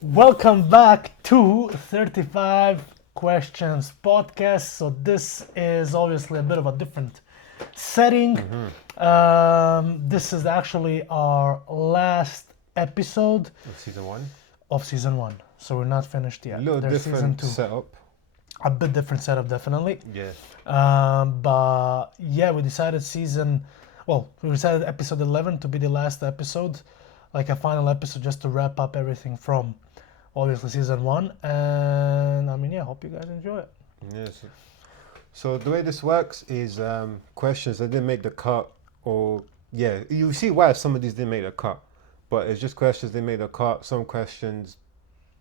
Welcome back to 35 Questions podcast. So, this is obviously a bit of a different setting. This is actually our last episode Season one. of season one. So, we're not finished A yet. little There's season different two. setup. A bit different setup, definitely. Yeah. But yeah, we decided we decided episode 11 to be the last episode, like a final episode just to wrap up everything from obviously season one. And I mean, yeah, hope you guys enjoy it. Yes. So the way this works is questions that didn't make the cut, or yeah, you see why some of these didn't make the cut, but it's just questions they made the cut. Some questions,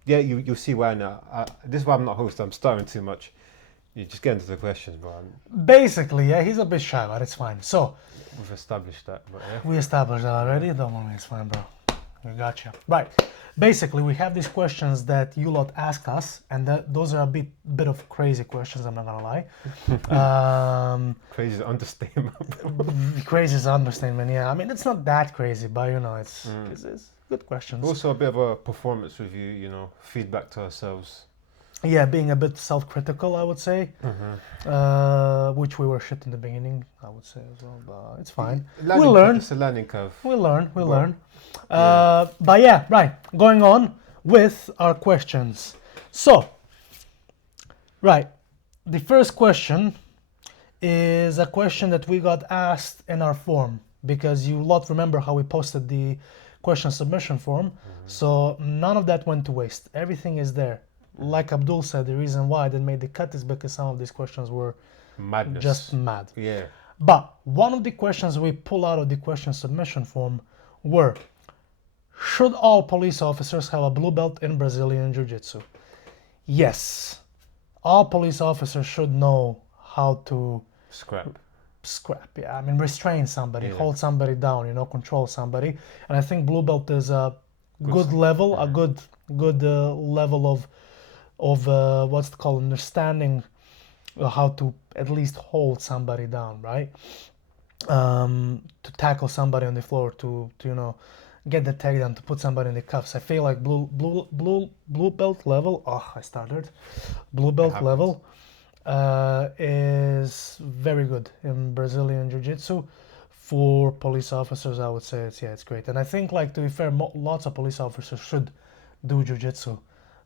yeah, you'll see why now. This is why I'm not host. I'm starting too much. You just get into the questions, bro. Basically, yeah, he's a bit shy, but it's fine. So, We've established that, but yeah. we established that already. Don't worry, it's fine, bro. We gotcha. Right. Basically, we have these questions that you lot asked us, and those are a bit of crazy questions. I'm not gonna lie. Crazy is understatement. Crazy is an understatement. Yeah, I mean it's not that crazy, but you know it's good questions. Also, a bit of a performance review. Feedback to ourselves. Yeah, being a bit self-critical, I would say, which we were shit in the beginning, I would say as well, but it's fine. We'll learn. It's a learning curve. We'll learn. We'll Well, learn. But yeah, right. Going on with our questions. So, right, the first question is a question that we got asked in our form because you lot remember how we posted the question submission form. So none of that went to waste. Everything is there. Like Abdul said, the reason why I didn't make the cut is because some of these questions were Madness. just mad. Yeah. But one of the questions we pull out of the question submission form were, should all police officers have a blue belt in Brazilian Jiu-Jitsu? Yes. All police officers should know how to Scrap. yeah. I mean, restrain somebody, Yeah. hold somebody down, control somebody. And I think blue belt is a good s- level, a good level of what's it called, understanding how to at least hold somebody down, right? To tackle somebody on the floor, to get the takedown, to put somebody in the cuffs. I feel like blue belt level. Oh, I started. Blue belt happens. level is very good in Brazilian Jiu-Jitsu. For police officers, I would say it's great. And I think, like, to be fair, lots of police officers should do Jiu-Jitsu.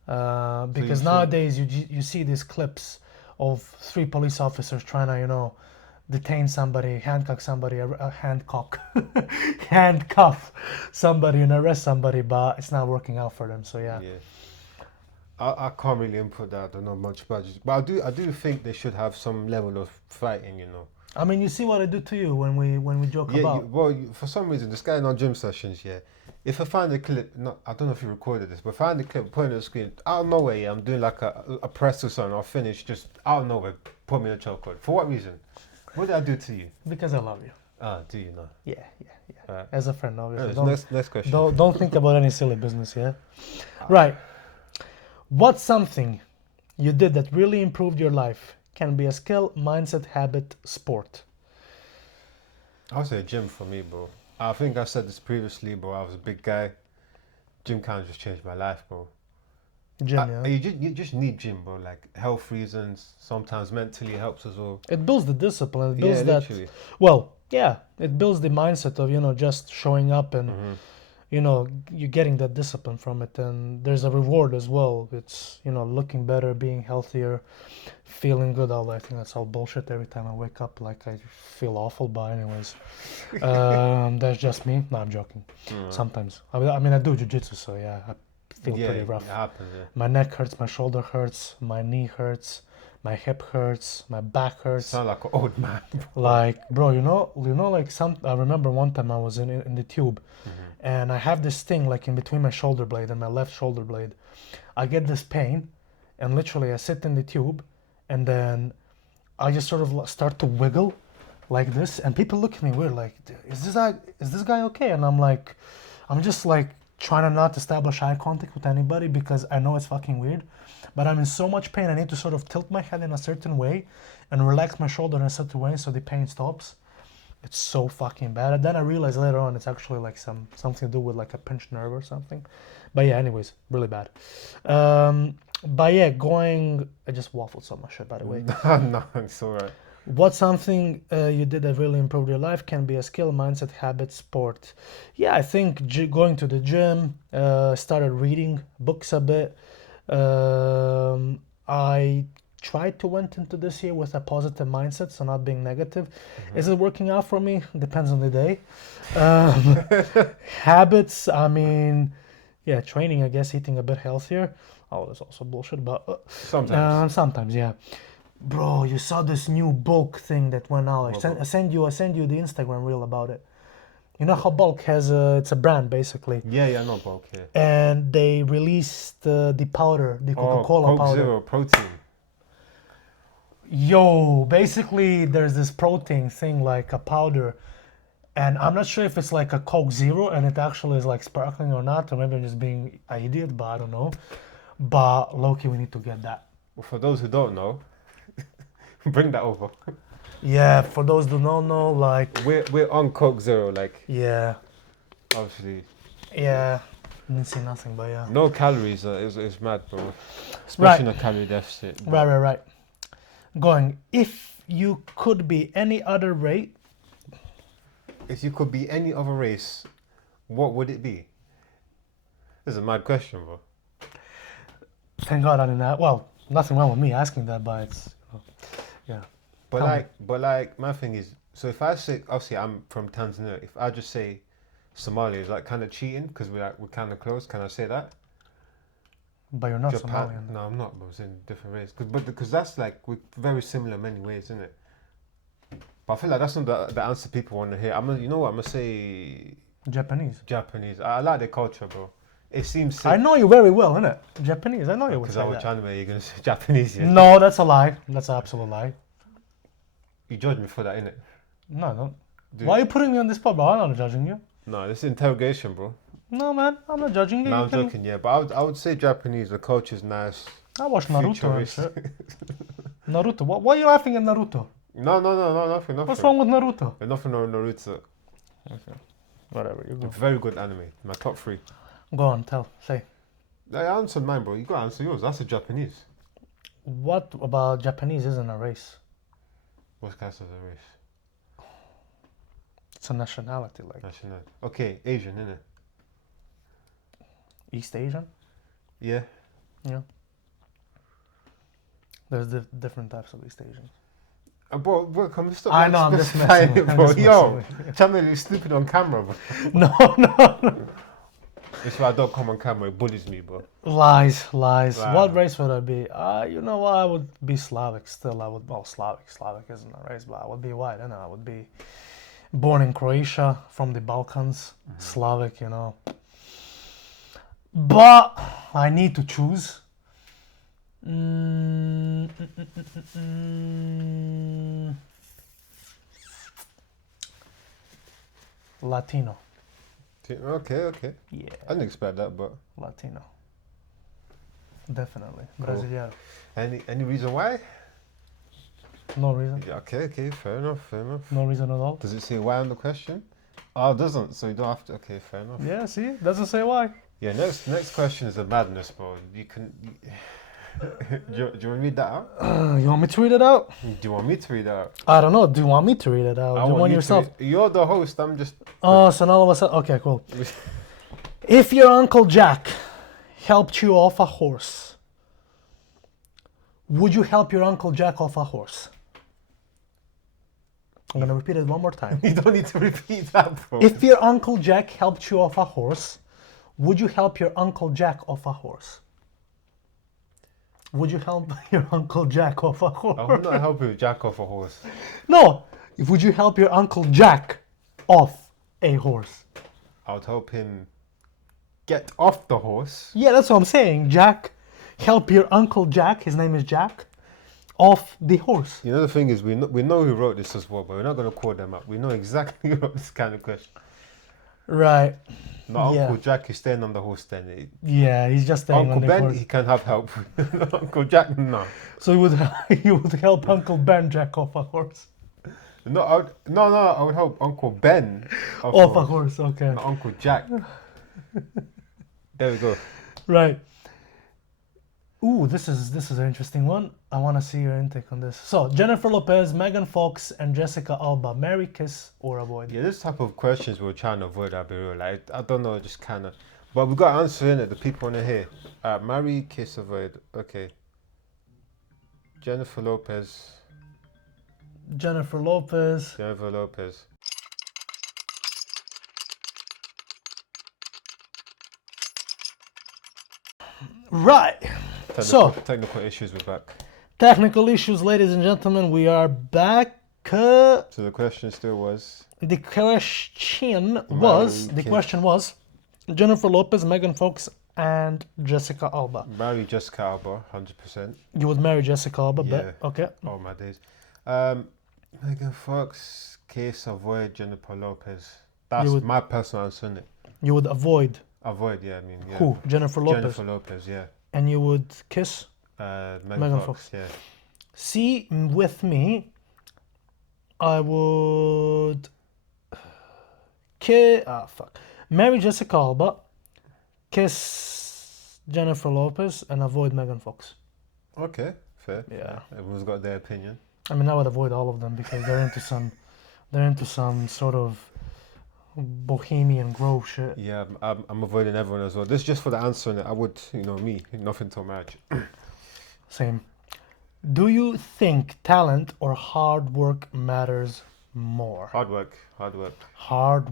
Because should- nowadays you see these clips of 3 police officers trying to detain somebody, handcuff somebody, handcuff somebody and arrest somebody, but it's not working out for them. So yeah. I can't really input that. I don't know much about it, but I do think they should have some level of fighting. I mean, you see what I do to you when we joke Yeah. about. For some reason, this guy in our gym sessions, yeah. If I find the clip, I don't know if you recorded this, but if I find the clip, put it on the screen, out of nowhere, yeah, I'm doing like a press or something, I'll finish, just out of nowhere, put me in a chokehold. For what reason? What did I do to you? Because I love you. Do you know? Yeah. Alright. As a friend, obviously. Next question. Don't think about any silly business, yeah? Right. What's something you did that really improved your life? Can be a skill, mindset, habit, sport. I'll say gym for me, bro. I think I said this previously, bro. I was a big guy. Gym kind of just changed my life, bro. Gym, yeah? You just need gym, bro. Like health reasons. Sometimes mentally it helps as well. It builds the discipline. It builds Yeah, that. literally. Well, yeah, it builds the mindset of just showing up and you're getting that discipline from it, and there's a reward as well. It's looking better, being healthier, feeling good. All I think that's all bullshit. Every time I wake up, like I feel awful. But anyways, that's just me. No, I'm joking. Sometimes I mean I do jiu-jitsu, so yeah, I feel pretty rough. It happens, yeah. My neck hurts, my shoulder hurts, my knee hurts, my hip hurts, my back hurts. Sound like an old man. Like, bro, like I remember one time I was in the tube, and I have this thing like in between my shoulder blade and my left shoulder blade. I get this pain, and literally I sit in the tube, and then I just sort of start to wiggle like this, and people look at me weird, like, is this guy okay? And I'm just like trying to not establish eye contact with anybody because I know it's fucking weird, but I'm in so much pain I need to sort of tilt my head in a certain way and relax my shoulder in a certain way so the pain stops. It's so fucking bad. And then I realized later on it's actually like something to do with like a pinched nerve or something. But yeah, anyways, really bad. But yeah, I just waffled so much shit, by the way. No, it's alright. What's something you did that really improved your life? Can be a skill, mindset, habit, sport. Yeah, I think going to the gym, started reading books a bit. I tried to went into this year with a positive mindset, so not being negative. Is it working out for me? Depends on the day. Habits, I mean, yeah, training, I guess, eating a bit healthier. Oh, that's also bullshit, but sometimes, yeah. Bro, you saw this new bulk thing that went out. I send you the Instagram reel about it. You know how Bulk has it's a brand basically. Yeah, no Bulk, yeah. And they released the powder, the Coca-Cola Coke powder. Zero protein. Yo, basically there's this protein thing like a powder, and I'm not sure if it's like a Coke Zero and it actually is like sparkling or not, or maybe I'm just being an idiot, but I don't know. But Loki, we need to get that. Well, for those who don't know, bring that over. Yeah, for those who don't know, like we're on Coke Zero, like yeah, obviously. yeah, didn't see nothing, but yeah. No calories, it's mad, bro. Especially in a calorie deficit. Right. Going, if you could be any other race. If you could be any other race, what would it be? This is a mad question, bro. Thank God I didn't ask. Well, nothing wrong with me asking that, but it's, yeah. But like, my thing is, so if I say, obviously I'm from Tanzania, if I just say Somalia, is that kind of cheating? Because we're kind of close, can I say that? But you're not Japan. Somalian. No, I'm not, but it's in different ways. Because that's like, we're very similar in many ways, isn't it? But I feel like that's not the answer people want to hear. You know what, I'm going to say Japanese. I like their culture, bro. It seems sick. I know you very well, innit? Japanese, I know you would Because say I was that. trying to make you're going to say Japanese, yeah? No, that's a lie. That's an absolute lie. You judge me for that, innit? No, no. Dude. Why are you putting me on this spot, bro? I'm not judging you. No, this is interrogation, bro. No, man, I'm not judging you. No, I'm joking, yeah. But I would say Japanese. The culture's nice. I watch Naruto and futuristic. shit. Naruto. Why are you laughing at Naruto? No, nothing. What's wrong with Naruto? There's nothing on Naruto. Okay. Whatever, you go. Very good anime. My top 3. Go on, say. I answered mine, bro. You gotta answer yours. That's a Japanese. What about Japanese isn't a race? What's classed as a race? It's a nationality, like National. Okay, Asian, innit? East Asian. Yeah. Yeah. There's different types of East Asians. Bro, come stop. I know, I'm just specifying messing it, with- bro. I'm just Yo, messing with Chamel is stupid on camera, bro. No. That's why I don't come on camera. It bullies me, bro. Lies. Wow. What race would I be? You know what? I would be Slavic still. Slavic isn't a race, but I would be white, and I would be born in Croatia, from the Balkans, Slavic, you know. But I need to choose. Latino. Okay. Yeah, I didn't expect that, but Latino. Definitely. Cool. Brasileiro. any reason why? No reason. Yeah, okay, fair enough. No reason at all. Does it say why on the question? Oh, it doesn't, so you don't have to. Okay, fair enough. Yeah, see? Doesn't say why. Yeah, next question is a madness, bro. You can. do you want to read that out? You want me to read it out? Do you want me to read that out? I don't know. Do you want me to read it out? Do you want you yourself? You're the host. I'm just. Oh, so now all of a sudden. Okay, cool. If your Uncle Jack helped you off a horse, would you help your Uncle Jack off a horse? I'm going to repeat it one more time. You don't need to repeat that, bro. If your Uncle Jack helped you off a horse, would you help your Uncle Jack off a horse? Would you help your Uncle Jack off a horse? I would not help you jack off a horse. No. Would you help your Uncle Jack off a horse? I would help him get off the horse. Yeah, that's what I'm saying. Jack, help your Uncle Jack, his name is Jack, off the horse. You know, the thing is, we know who wrote this as well, but we're not going to call them up. We know exactly who wrote this kind of question. Right. No, Yeah. Uncle Jack is staying on the horse then. Yeah, he's just staying Uncle on the Ben, horse. he can have help. Uncle Jack, no. So you would help Uncle Ben Jack off a horse. No, I would hope Uncle Ben. Of course, okay. Not Uncle Jack. There we go. Right. Ooh, this is an interesting one. I want to see your intake on this. So, Jennifer Lopez, Megan Fox, and Jessica Alba. Marry, kiss, or avoid? Yeah, this type of questions we're trying to avoid, I'll be real. Like, I don't know, just kind of. But we got to answer in it. The people want to hear. Marry, kiss, avoid. Okay. Jennifer Lopez. Jennifer Lopez. Jennifer Lopez. Right. So, technical issues, we're back. technical issues, ladies and gentlemen. We are back. So the question still was. The question was Jennifer Lopez, Megan Fox, and Jessica Alba. Marry Jessica Alba, 100%. You would marry Jessica Alba, Yeah. bet? Okay. Oh my days. Megan Fox, case avoid Jennifer Lopez. That's my personal answer, isn't it? You would avoid. Avoid, yeah, I mean, yeah. Who? Jennifer Lopez. Jennifer Lopez, yeah. And you would kiss Megan Fox, yeah. See, with me, I would marry Jessica Alba, kiss Jennifer Lopez, and avoid Megan Fox. Okay, fair. Yeah. Everyone's got their opinion. I mean, I would avoid all of them because they're into some sort of bohemian grove shit. Yeah, I'm avoiding everyone as well. This is just for the answer, and I would, me, nothing till marriage. Same. Do you think talent or hard work matters more? Hard work. Hard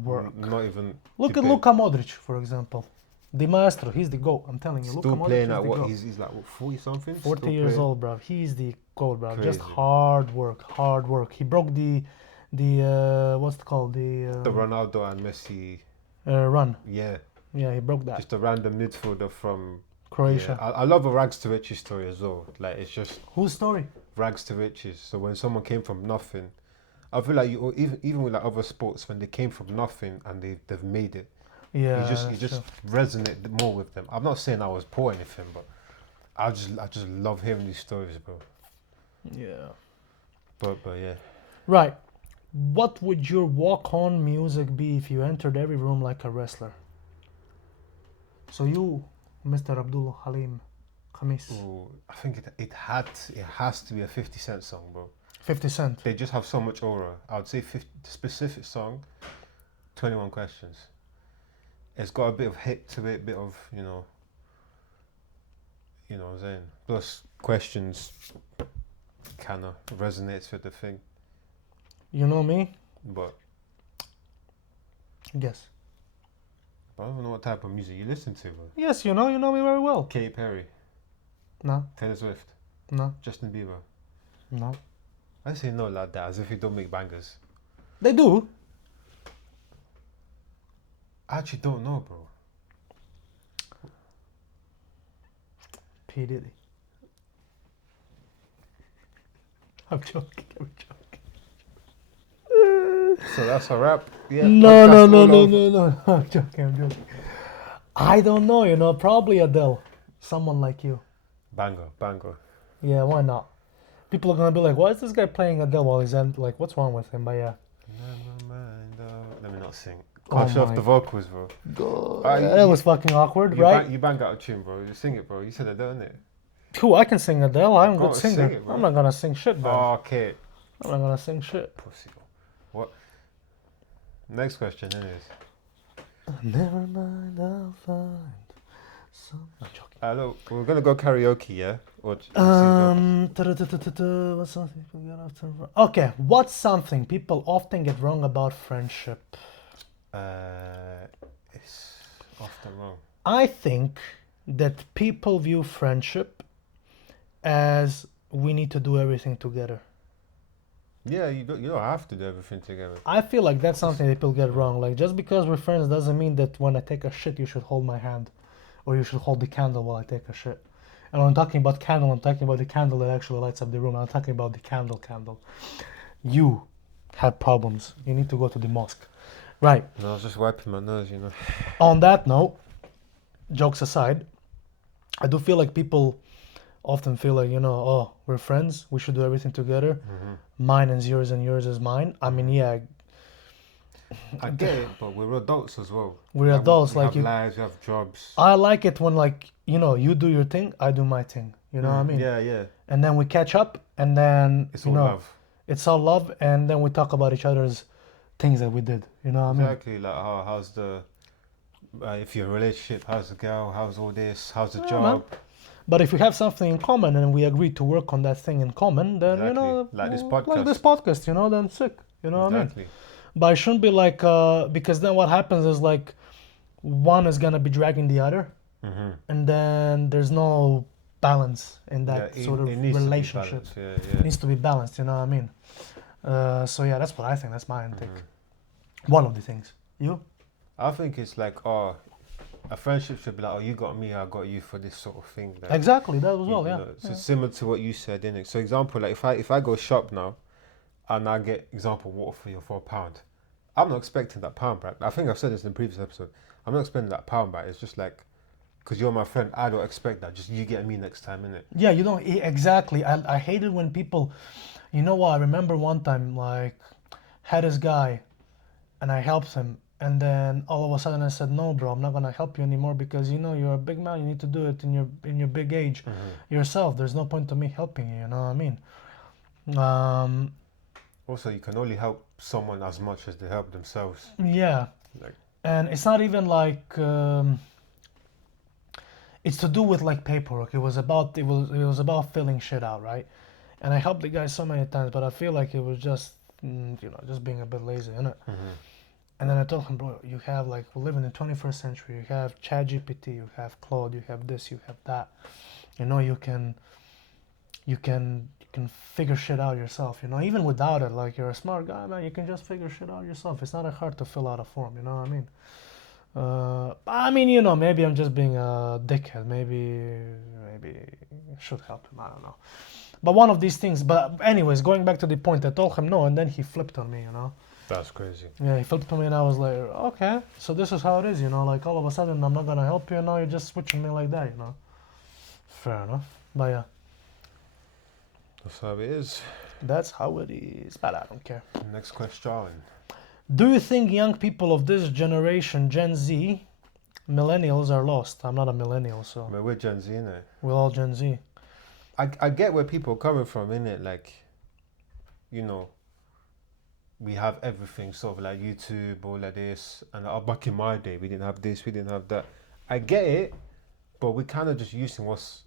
work. Not even. Look at Luka Modric, for example. The maestro, he's the GOAT. I'm telling you. Still Luka playing Modric at what? GOAT. He's like what, 40 something. 40 years old, bro. He's the GOAT, bro. Crazy. Just hard work. He broke the what's it called? The Ronaldo and Messi run. Yeah, he broke that. just a random midfielder from Croatia. Yeah. I love a rags to riches story as well. Like, it's just Whose story? rags to riches. So when someone came from nothing, I feel like even with like other sports, when they came from nothing and they've made it, Yeah, you just resonate more with them. I'm not saying I was poor or anything, but I just love hearing these stories, bro. Yeah. But yeah. Right. What would your walk-on music be if you entered every room like a wrestler? So you, Mr. Abdul Halim Khamis. Ooh, I think it has to be a 50 Cent song, bro. 50 Cent. They just have so much aura. I would say the specific song, 21 Questions. It's got a bit of hit to it, a bit of, you know what I'm saying? Plus, Questions kind of resonates with the thing. You know me? But Yes. I don't know what type of music you listen to, bro. Yes, you know me very well. Katy Perry, No, Taylor Swift, no, Justin Bieber. no. I say no like that, as if you don't make bangers. They do. I actually don't know, bro. P. Diddy. I'm joking. So that's a wrap. Yeah. No. podcast all over. I'm joking. I don't know, probably Adele. Someone like you. Banger. Yeah, why not? People are gonna be like, why is this guy playing Adele while he's like, what's wrong with him? But yeah. Never mind. Let me not sing. Oh Can't show off my the vocals, bro. That was fucking awkward, right? You bang out a tune, bro. You sing it, bro. You said Adele, innit? Who? I can sing Adele. I'm a Go good on, singer. sing it, bro. I'm not gonna sing shit, bro. Oh, okay. I'm not gonna sing shit. Pussy. What? Next question, anyways. Never mind, I'll find some. I'm joking. Look, we're gonna go karaoke, yeah? Or What's something people get often wrong? Okay, what's something people often get wrong about friendship? It's often wrong. I think that people view friendship as we need to do everything together. Yeah, you don't have to do everything together. I feel like that's something people get wrong. Like, just because we're friends doesn't mean that when I take a shit, you should hold my hand, or you should hold the candle while I take a shit. And when I'm talking about candle, I'm talking about the candle that actually lights up the room. I'm not talking about the candle. You have problems. You need to go to the mosque. Right. No, I was just wiping my nose, On that note, jokes aside, I do feel like people often feel like, oh, we're friends, we should do everything together. Mm-hmm. Mine is yours and yours is mine. I mean, yeah, I get it, but we're adults as well. we're Like adults. we Like have lives, we have jobs. I like it when, like, you do your thing, I do my thing. You know what I mean? Yeah, yeah. And then we catch up, and then It's all love. it's all love, and then we talk about each other's things that we did. You know what I mean? Exactly. Like, how's the if you're in a relationship, how's the girl? How's all this? How's the Yeah, job? man. But if we have something in common and we agree to work on that thing in common, then Exactly. Like this podcast, then sick. You know what I mean? Exactly. But it shouldn't be like because then what happens is like one is gonna be dragging the other, Mm-hmm. and then there's no balance in that sort of it needs relationship. To be balanced. Yeah, It needs to be balanced. You know what I mean? So yeah, that's what I think. That's my intake. One of the things. You? I think it's like, a friendship should be like, you got me, I got you for this sort of thing. Like, Exactly. That as well. you Yeah. know, so similar to what you said, innit? So example, like if I go shop now, and I get example water for you for £1, I'm not expecting that pound back. I think I've said this in the previous episode. I'm not expecting that pound back. It's just like, because you're my friend, I don't expect that. Just you get me next time, innit? Yeah. Exactly. I hate it when people. You know what? I remember one time, like, had this guy, and I helped him. And then all of a sudden I said, no, bro, I'm not gonna help you anymore because you're a big man. You need to do it in your big age yourself. There's no point to me helping you. You know what I mean? Also, you can only help someone as much as they help themselves. Yeah. Like, And it's not even like it's to do with like paperwork. It was about filling shit out, right? And I helped the guy so many times, but I feel like it was just just being a bit lazy, innit? And then I told him, bro, you have like, we live in the 21st century. You have ChatGPT, you have Claude, you have this, you have that. You can figure shit out yourself. Even without it, like you're a smart guy, man. You can just figure shit out yourself. It's not that hard to fill out a form. You know what I mean? I mean, maybe I'm just being a dickhead. Maybe it should help him. I don't know. But one of these things. But anyways, going back to the point, I told him no, and then he flipped on me. that's crazy. Yeah, he flipped on me, and I was like, okay, so this is how it is, like all of a sudden I'm not gonna help you, and now you're just switching me like that, Fair enough, but yeah. That's how it is. That's how it is, but I don't care. Next question. Do you think young people of this generation, Gen Z, millennials, are lost? I'm not a millennial, so I mean, we're Gen Z, innit? we're all Gen Z. I get where people are coming from, innit? Like, we have everything, sort of like YouTube, all of this, and back in my day, we didn't have this, we didn't have that. I get it, but we're kind of just using what's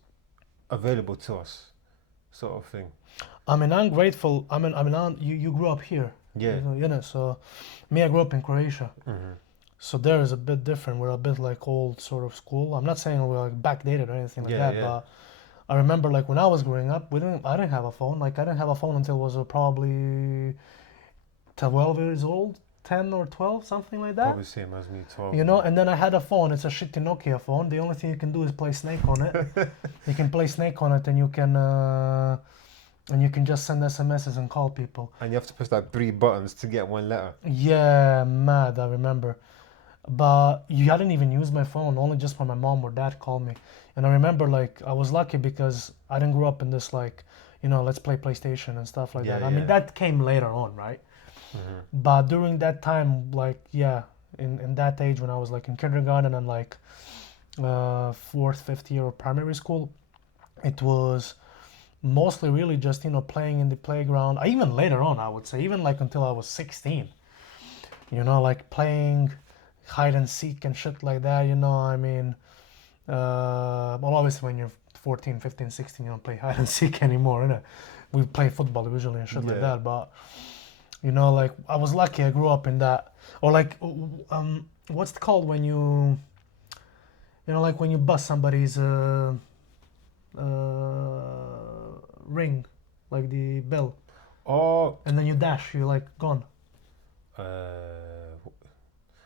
available to us, sort of thing. I mean, I'm grateful. You grew up here. Yeah. So me, I grew up in Croatia. So there is a bit different. We're a bit like old sort of school. I'm not saying we're like backdated or anything like that, but I remember like when I was growing up, I didn't have a phone. Like I didn't have a phone until I was probably 12 years old, 10 or 12, something like that. Probably same as me, 12. And then I had a phone. It's a shitty Nokia phone. The only thing you can do is play Snake on it. You can play Snake on it, and you can just send SMSs and call people. And you have to press like 3 buttons to get 1 letter. Yeah, mad, I remember. But I didn't even use my phone, only just when my mom or dad called me. And I remember like I was lucky because I didn't grow up in this like, let's play PlayStation and stuff like that. I mean, that came later on, right? But during that time, like, yeah, in that age when I was like in kindergarten and like 4th, 5th year of primary school, it was mostly really just, playing in the playground. Even later on, I would say, even like until I was 16, like playing hide and seek and shit like that, I mean, well, obviously when you're 14, 15, 16, you don't play hide and seek anymore, innit? We play football usually and shit like that, but like I was lucky I grew up in that. Or like what's it called when you like when you bust somebody's ring, like the bell, and then you dash, you're like gone.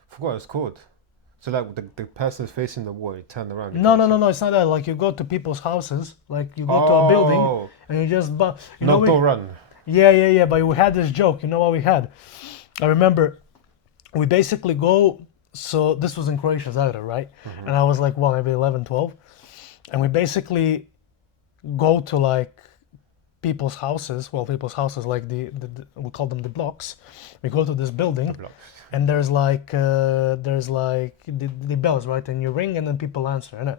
Forgot what it's called. So like the person's facing the wall, you turn around. No, it's not that. Like you go to people's houses, like you go to a building and you just don't run. Yeah. But we had this joke. You know what we had? I remember we basically go. So this was in Croatia, Zagreb, right? And I was like, maybe 11, 12. And we basically go to like people's houses. Well, people's houses, like the we call them the blocks. We go to this The building, blocks. and there's like the bells, right? And you ring, and then people answer, innit?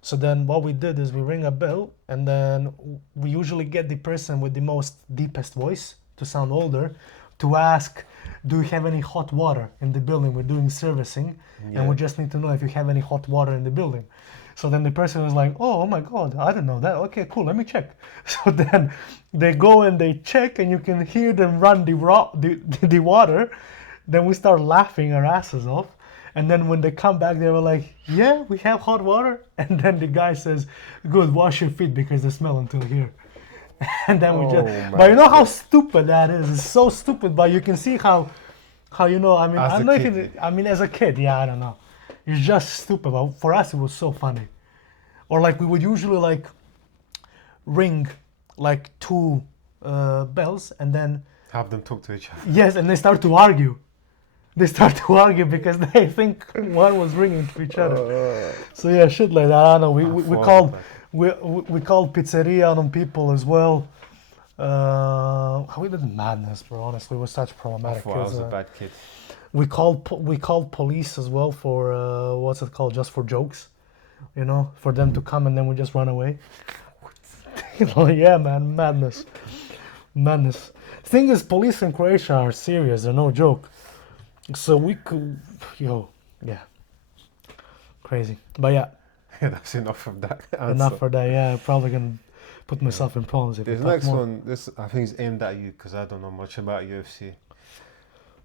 So then what we did is we ring a bell, and then we usually get the person with the most deepest voice to sound older to ask, do you have any hot water in the building? We're doing servicing, Yeah. and we just need to know if you have any hot water in the building. So then the person was like, oh my God, I didn't know that. Okay, cool, let me check. So then they go and they check, and you can hear them run the water. Then we start laughing our asses off. And then when they come back, they were like, yeah, we have hot water. And then the guy says, good, wash your feet because they smell until here. And then we Oh just, my but you know how God. stupid that is. It's so stupid, but you can see how you know. I mean, As I a don't know if kid, it, I mean, as a kid, yeah, I don't know. It's just stupid. But for us, it was so funny. Or like we would usually like ring like two bells, and then have them talk to each other. yes, and they start to argue. They start to argue because they think one was ringing to each other. So yeah, shit like that. I don't know. We thought called about we called pizzeria on people as well. We did madness, bro. Honestly, we were such I problematic thought I kids. was a bad kid. We called police as well for what's it called? Just for jokes, you know, for them to come, and then we just run away. You know, yeah, man, madness, madness. Thing is, police in Croatia are serious. They're no joke. So we could, yeah, crazy. But yeah, That's enough of that answer. enough for that. Yeah, I'm probably gonna put myself in problems if we This talk next more. one, this I think is aimed at you because I don't know much about UFC.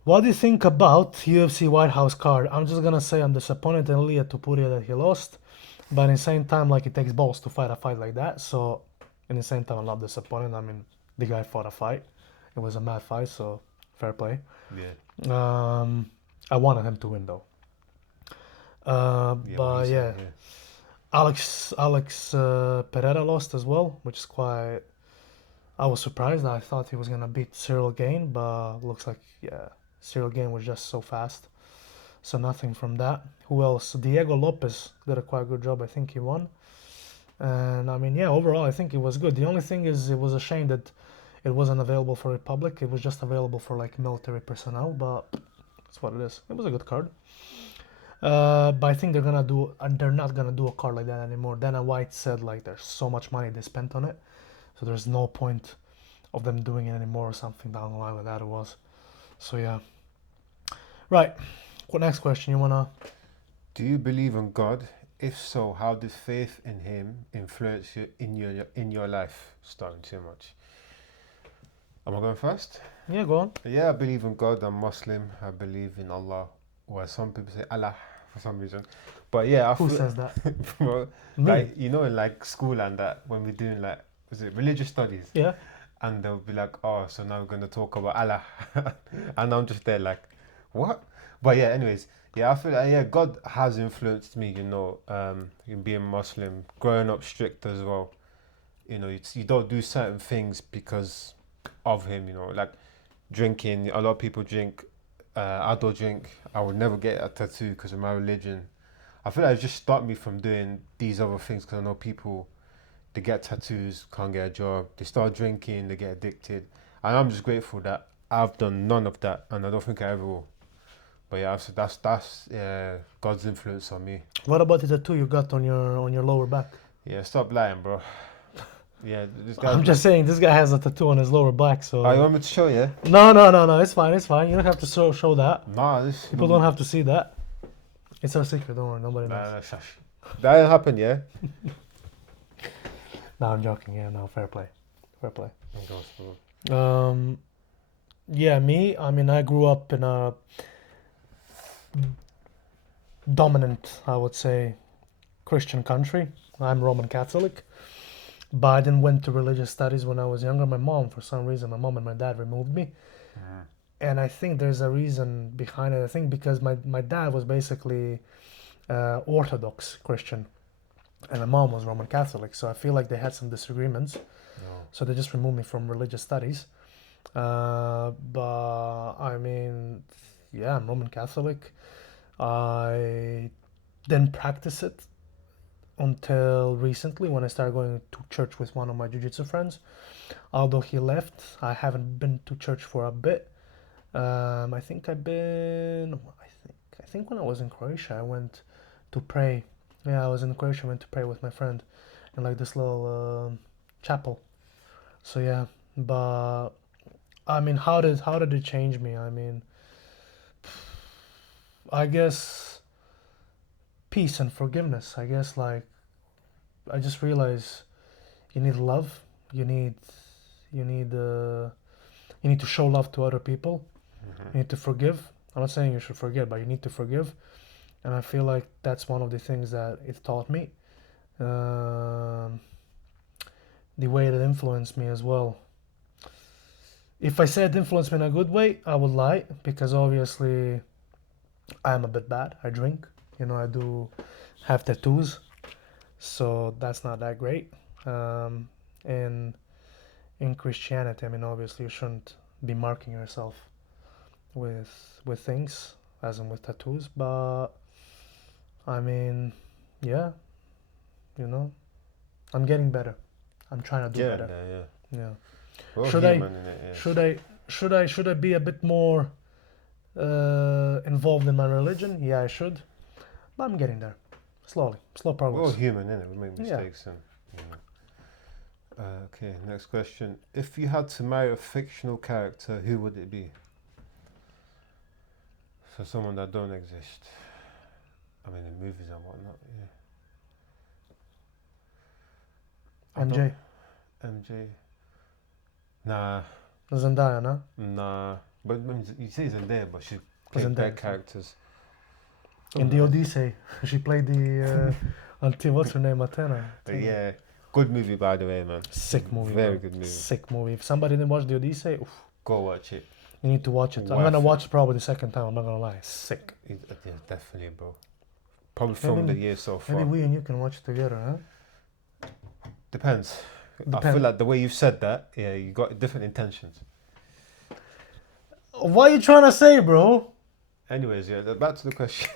What do you think about UFC White House card? I'm just gonna say I'm disappointed in Leah Topuria that he lost, but in the same time, like it takes balls to fight a fight like that. So, in the same time, I'm not disappointed. I mean, the guy fought a fight. It was a mad fight, so fair play. Yeah. I wanted him to win though. Yeah, what But he yeah, said, Alex Pereira lost as well, which is quite. I was surprised. I thought he was gonna beat Cyril Gain, but looks like yeah, Cyril Gain was just so fast. So nothing from that. Who else? Diego Lopez did a quite good job. I think he won. And I mean, yeah, overall, I think it was good. The only thing is, it was a shame that it wasn't available for Republic. It was just available for like military personnel, but that's what it is. It was a good card. But I think they're not gonna do a card like that anymore. Dana White said like there's so much money they spent on it, so there's no point of them doing it anymore or something down the line like that it was. So yeah. Right. What next question you wanna? Do you believe in God? If so, how did faith in Him influence you in your life? Starting too much. Am I going first? Yeah, go on. Yeah, I believe in God. I'm Muslim. I believe in Allah, or some people say Allah for some reason. But yeah, I Who feel says that? bro, Me. like in like school and that when we're doing like was it religious studies Yeah. and they'll be like, oh, so now we're gonna talk about Allah, and I'm just there like, what? But yeah, anyways, yeah, I feel like yeah, God has influenced me. In being Muslim, growing up strict as well. You don't do certain things because of Him. Like drinking. A lot of people drink. I don't drink. I would never get a tattoo because of my religion. I feel like it just stopped me from doing these other things because I know people, they get tattoos, can't get a job, they start drinking, they get addicted. And I'm just grateful that I've done none of that and I don't think I ever will. But yeah, so that's God's influence on me. What about the tattoo you got on your lower back? Yeah, stop lying, bro. Yeah, this guy. I'm just saying this guy has a tattoo on his lower back, so. Oh, you want me to show you? No. It's fine. You don't have to show that. Nah, this. People don't have to see that. It's our secret. Don't worry. Nobody knows. Nah, shush. That didn't happen, yeah. No, I'm joking. Yeah, no, fair play. Oh, gosh, Yeah, me. I mean, I grew up in a dominant, I would say, Christian country. I'm Roman Catholic, but I didn't went to religious studies when I was younger. My mom, for some reason, my mom and my dad removed me, and I think there's a reason behind it. I think because my dad was basically Orthodox Christian, and my mom was Roman Catholic. So I feel like they had some disagreements. No. So they just removed me from religious studies. But I mean, yeah, I'm Roman Catholic. I didn't practice it until recently when I started going to church with one of my jiu-jitsu friends. Although he left, I haven't been to church for a bit. I think I think when I was in Croatia, I went to pray. Yeah, I was in Croatia, I went to pray with my friend in like this little chapel. So yeah, but I mean, how did it change me? I mean, I guess peace and forgiveness. I guess like I just realized you need love. You need you need you need to show love to other people. You need to forgive. I'm not saying you should forget, but you need to forgive. And I feel like that's one of the things that it taught me. Um, the way it influenced me as well. If I said influenced me in a good way, I would lie because obviously I'm a bit bad. I drink. I do have tattoos, so that's not that great. Um, in in Christianity, I mean, obviously you shouldn't be marking yourself with things, as in with tattoos. But I mean, yeah, you know, I'm getting better. I'm trying to do better. Yeah. We're all Should I human in it, yeah. should I be a bit more involved in my religion? Yeah, I should. But I'm getting there. Slowly. Slow We're all progress. human in it. We make Yeah. mistakes and okay, next question. If you had to marry a fictional character, who would it be? So someone that don't exist. I mean, in movies and whatnot. Yeah. MJ. MJ. Nah. Zendaya, no? Nah. But you say Zendaya, but she played Zendaya, bad so- characters. In the Odyssey, she played the until what's her name, Athena. Yeah. Good movie, by the way, man. Sick movie. Very bro. good movie. Sick movie. If somebody didn't watch the Odyssey, oof, Go watch it. you need to watch it. I'm Worth gonna it. watch it probably the second time. I'm not gonna lie. Sick. Yeah, definitely, bro. Probably film of the Maybe- year so far. Maybe we and you can watch it together, huh? Depends. I Depends. feel like the way you've said that, yeah, you got different intentions. What are you trying to say, bro? Anyways, yeah, back to the question,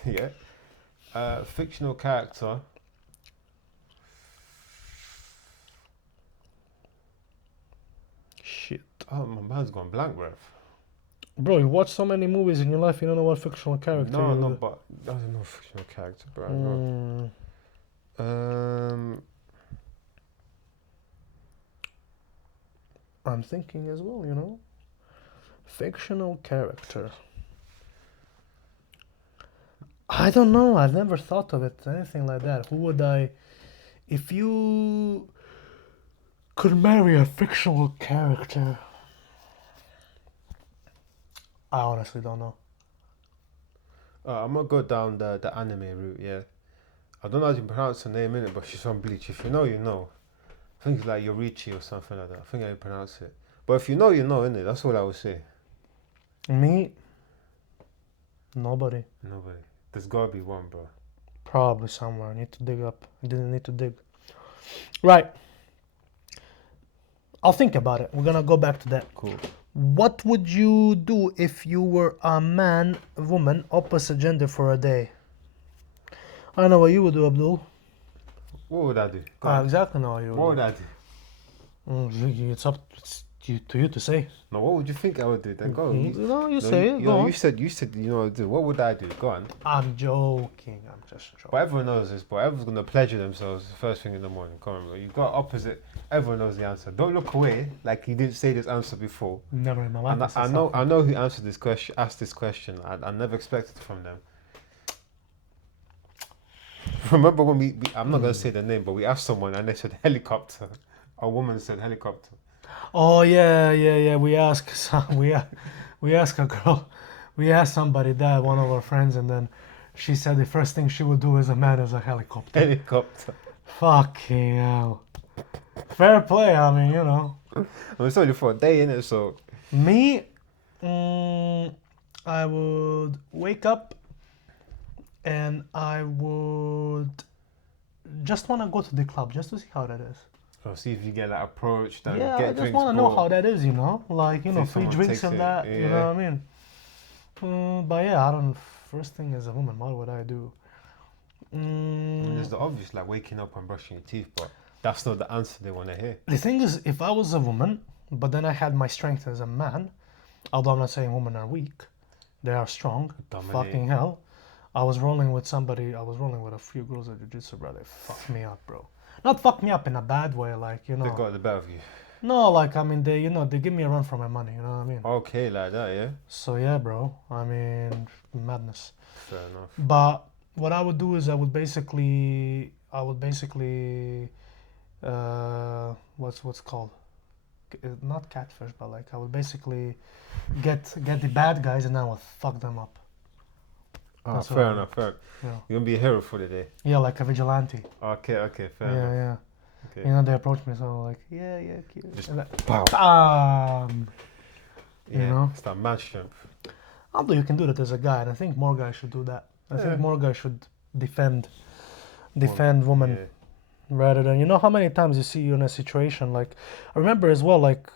yeah. Fictional character. Shit. Oh, my mind's gone blank, bruv. Bro, you watch so many movies in your life, you don't know what fictional character No, you no, but I don't know fictional character, bro. No. Mm, I'm thinking as well, Fictional character. I don't know. I've never thought of it. Anything like that. Who would I... If you could marry a fictional character... I honestly don't know. I'm gonna go down the anime route, yeah. I don't know how to pronounce her name in it, but she's from Bleach. If you know, you know. I think it's like Yorichi or something like that. I think I pronounce it. But if you know, you know, innit? That's all I would say. Me? Nobody. Nobody. There's gotta be one, bro. Probably somewhere. I need to dig up. I didn't need to dig. Right. I'll think about it. We're gonna go back to that. Cool. What would you do if you were a man, woman, opposite gender for a day? I know what you would do, Abdul. What would I do? Go I on. exactly know what you What would would I do? do. It's up to you to say. No, what would you think I would do? Then go. You No, say it. you Go know, on. you said you know what to do. What would I do? Go on. I'm joking. I'm just joking. But everyone knows this, but everyone's gonna pleasure themselves first thing in the morning. Come on, bro. You got opposite. Everyone knows the answer. Don't look away like you didn't say this answer before. Never in my life. And I know who answered this question. Asked this question. I never expected it from them. Remember when we I'm not gonna say the name, but we asked someone and they said helicopter. A woman said helicopter. Oh yeah. We asked we asked a girl, we asked somebody that, one of our friends, and then she said the first thing she would do as a man is a helicopter. Helicopter. Fucking hell. Fair play. I mean, It's only for a day, innit? So Me, I would wake up and I would just want to go to the club just to see how that is. I'll see if you get like approached and Yeah, I get just drinks want to know bought. how that is, like, See free someone drinks takes and it, that, you know yeah. what I mean? But yeah, I don't, first thing as a woman, what would I do? I mean, there's the obvious, like waking up and brushing your teeth, but that's not the answer they want to hear. The thing is, if I was a woman, but then I had my strength as a man, although I'm not saying women are weak, they are strong. Dominate. Fucking hell. I was rolling with a few girls at jiu-jitsu, bro. They fucked me up, bro. Not fuck me up in a bad way, like, you They know. got the better of you. No, like, I mean, they, they give me a run for my money, you know what I mean? Okay, like that, yeah. So, yeah, bro. I mean, madness. Fair enough. But what I would do is I would basically, what's called? Not catfish, but like, I would basically get the bad guys and I would fuck them up. Oh, That's what fair I enough, fair. Yeah. You're gonna be a hero for the day. Yeah, like a vigilante. Okay, fair Yeah, enough. yeah. Okay. You know, they approach me, so I'm like, yeah, cute. Just And like, pow. bam! Yeah, You know? it's that man strength. Although you can do that as a guy, and I think more guys should do that. I think more guys should defend women Yeah. rather than, you know how many times you see you in a situation, like, I remember as well, like,